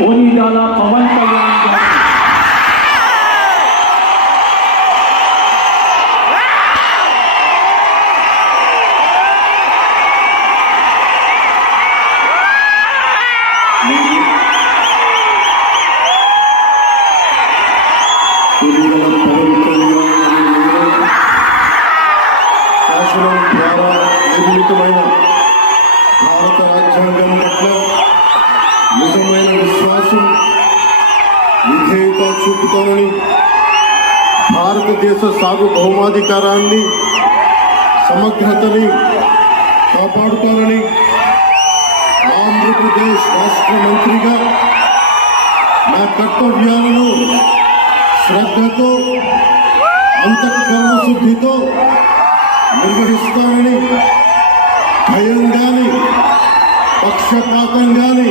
Oni dalam awan kalian. Bharat राज निजम చెబుతానని భారతదేశ సాగు భౌమాధికారాన్ని సమగ్రతని కాపాడుతానని ఆంధ్రప్రదేశ్ రాష్ట్ర మంత్రిగా నా కర్తవ్యాలను శ్రద్ధతో అంతఃకరణశుద్ధితో నిర్వహిస్తానని భయం కానీ పక్షపాతం కానీ